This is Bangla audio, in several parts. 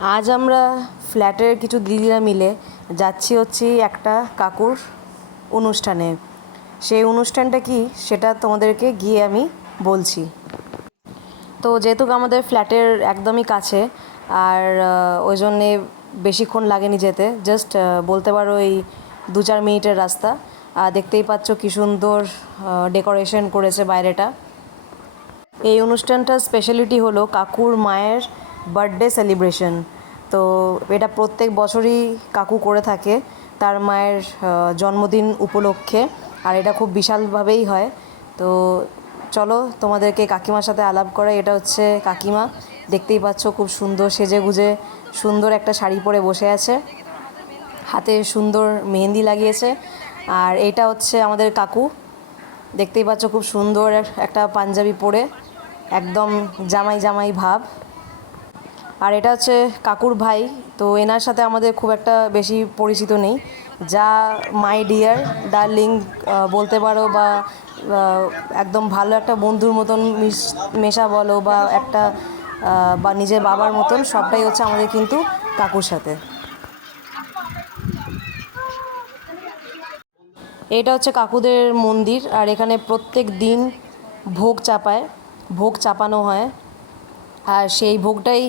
আজ আমরা ফ্ল্যাটের কিছু দিদিরা মিলে যাচ্ছি একটা কাকুর অনুষ্ঠানে। সেই অনুষ্ঠানটা কি সেটা তোমাদেরকে গিয়ে আমি বলছি। তো যেহেতু আমাদের ফ্ল্যাটের একদমই কাছে আর ওই জন্যে বেশিক্ষণ লাগেনি যেতে, জাস্ট বলতে পারো এই 2-4 মিনিটের রাস্তা। দেখতেই পাচ্ছ কী সুন্দর ডেকোরেশন করেছে বাইরেটা। এই অনুষ্ঠানটার স্পেশালিটি হলো কাকুর মায়ের বার্থডে সেলিব্রেশন। তো এটা প্রত্যেক বছরই কাকু করে থাকে তার মায়ের জন্মদিন উপলক্ষে, আর এটা খুব বিশালভাবেই হয়। তো চলো তোমাদেরকে কাকিমার সাথে আলাপ করে। এটা হচ্ছে কাকিমা, দেখতেই পাচ্ছ খুব সুন্দর সেজে গুজে সুন্দর একটা শাড়ি পরে বসে আছে, হাতে সুন্দর মেহেন্দি লাগিয়েছে। আর এটা হচ্ছে আমাদের কাকু, দেখতেই পাচ্ছ খুব সুন্দর একটা পাঞ্জাবি পরে, একদম জামাই জামাই ভাব। আর এটা হচ্ছে কাকুর ভাই। তো এনার সাথে আমাদের খুব একটা বেশি পরিচিত নেই, যা মাই ডিয়ার ডার্লিং বলতে পারো, বা একদম ভালো একটা বন্ধুর মতন মেশা বলো, বা একটা বা নিজের বাবার মতন, সবটাই হচ্ছে আমাদের কিন্তু কাকুর সাথে। এটা হচ্ছে কাকুদের মন্দির, আর এখানে প্রত্যেক দিন ভোগ চাপানো হয়। আর সেই ভোগটাই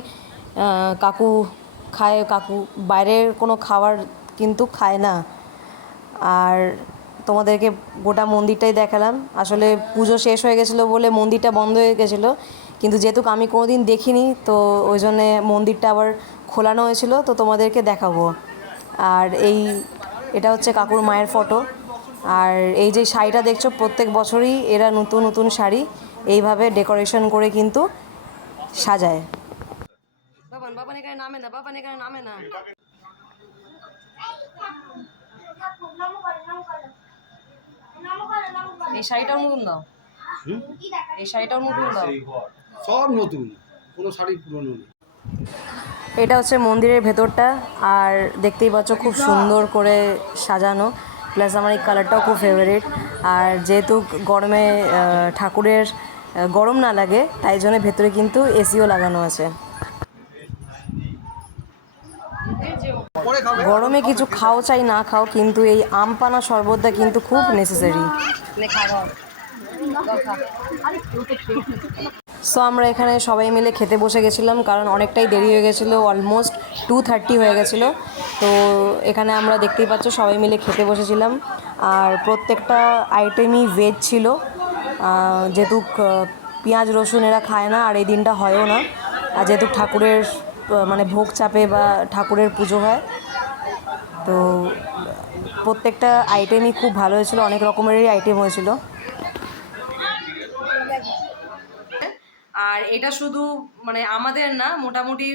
কাকু খায়। কাকু বাইরের কোনো খাবার কিন্তু খায় না। আর তোমাদেরকে গোটা মন্দিরটাই দেখালাম। আসলে পুজো শেষ হয়ে গেছিলো বলে মন্দিরটা বন্ধ হয়ে গেছিলো, কিন্তু যেহেতু আমি কোনো দিন দেখিনি, তো ওই জন্যে মন্দিরটা আবার খোলানো হয়েছিল, তো তোমাদেরকে দেখাবো। আর এটা হচ্ছে কাকুর মায়ের ফটো। আর এই যে শাড়িটা দেখছো, প্রত্যেক বছরই এরা নতুন নতুন শাড়ি এইভাবে ডেকোরেশন করে কিন্তু সাজায়। বাবান বাবান এখানে নামে না, বাবান এখানে নামে না। এই শাড়িটাও নতুন দাও, এই শাড়িটাও নতুন দাও, সব নতুন, কোনো শাড়ি পুরনো নেই। এটা হচ্ছে মন্দিরের ভেতরটা, আর দেখতেই পাচ্ছ খুব সুন্দর করে সাজানো, প্লাস আমার এই কালারটাও খুব ফেভারিট। আর যেহেতু গরমে ঠাকুরের গরম না লাগে, তাই জন্য ভেতরে কিন্তু এসিও লাগানো আছে। গরমে কিছু খাও চাই না খাও, কিন্তু এই আম পানা শরবতটা কিন্তু খুব নেসেসারি। সো আমরা এখানে সবাই মিলে খেতে বসে গেছিলাম, কারণ অনেকটাই দেরি হয়ে গেছিলো, অলমোস্ট 2:30 হয়ে গেছিলো। তো এখানে আমরা দেখতেই পাচ্ছ সবাই মিলে খেতে বসেছিলাম। আর প্রত্যেকটা আইটেমই ভেজ ছিল, যেহেতু পেঁয়াজ রসুন এরা খায় না, আর এই দিনটা হয়ও না, আর যেহেতু ঠাকুরের মানে ভোগ চাপে বা ঠাকুরের পুজো হয়। তো প্রত্যেকটা আইটেমই খুব ভালো হয়েছিল, অনেক রকমেরই আইটেম হয়েছিল। আর এটা শুধু মানে আমাদের না, মোটামুটি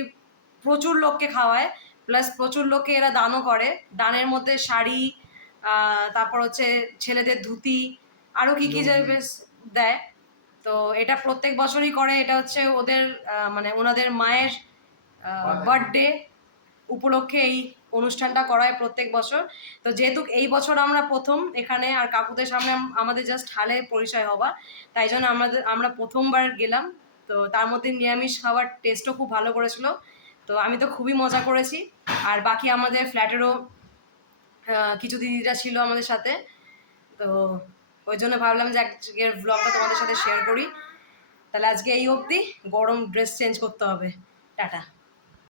প্রচুর লোককে খাওয়ায়, প্লাস প্রচুর লোককে এরা দানও করে। দানের মধ্যে শাড়ি, তারপর হচ্ছে ছেলেদের ধুতি, আরও কী কী যে বেশ দেয়। তো এটা প্রত্যেক বছরই করে। এটা হচ্ছে ওদের মানে ওনাদের মায়ের বার্থডে উপলক্ষে এই অনুষ্ঠানটা করায় প্রত্যেক বছর। তো যেহেতু এই বছর আমরা প্রথম এখানে, আর কাকুদের সামনে আমাদের জাস্ট হালে পরিচয় হওয়া, তাই জন্য আমরা প্রথমবার গেলাম। তো তার মধ্যে নিরামিষ খাবার টেস্টও খুব ভালো করেছিল। তো আমি তো খুবই মজা করেছি। আর বাকি আমাদের ফ্ল্যাটেরও কিছু দিদিরা ছিল আমাদের সাথে। তো ওই জন্য ভাবলাম যে আজকের ব্লগটা তোমাদের সাথে শেয়ার করি। তাহলে আজকে এই অবধি, গরম ড্রেস চেঞ্জ করতে হবে। টাটা।